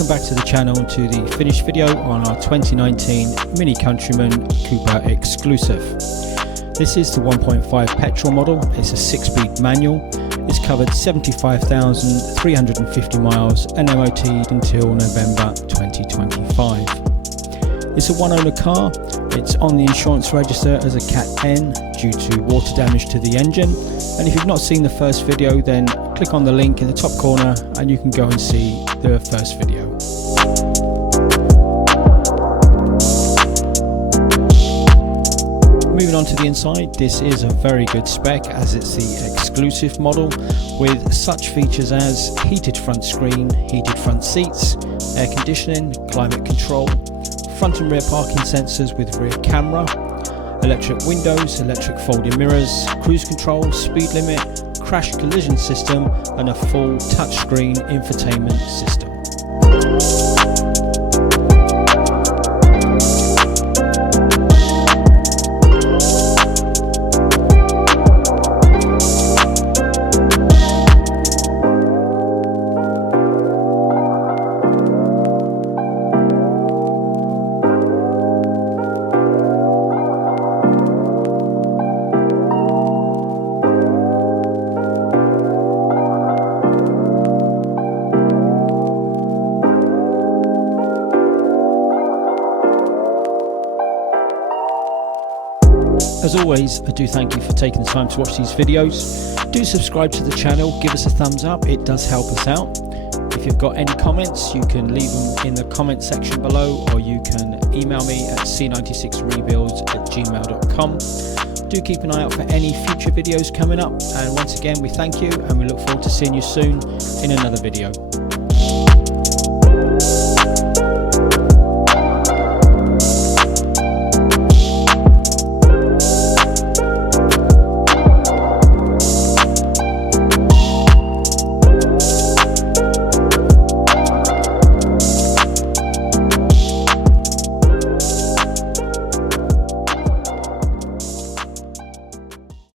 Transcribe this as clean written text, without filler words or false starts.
Welcome back to the channel to the finished video on our 2019 Mini Countryman Exclusive. This is the 1.5 petrol model. It's a 6-speed manual. It's covered 75,350 miles and MOT'd until November 2025. It's a one-owner car. It's on the insurance register as a Cat N due to water damage to the engine. And if you've not seen the first video, then click on the link in the top corner and you can go and see the first video. Moving on to the inside, this is a very good spec as it's the exclusive model with such features as heated front screen, heated front seats, air conditioning, climate control, front and rear parking sensors with rear camera, electric windows, electric folding mirrors, cruise control, speed limit, crash collision system and a full touchscreen infotainment system. As always, I do thank you for taking the time to watch these videos. Do subscribe to the channel, give us a thumbs up, it does help us out. If you've got any comments, you can leave them in the comment section below, or you can email me at c96rebuilds@gmail.com. Do keep an eye out for any future videos coming up, and once again we thank you and we look forward to seeing you soon in another video.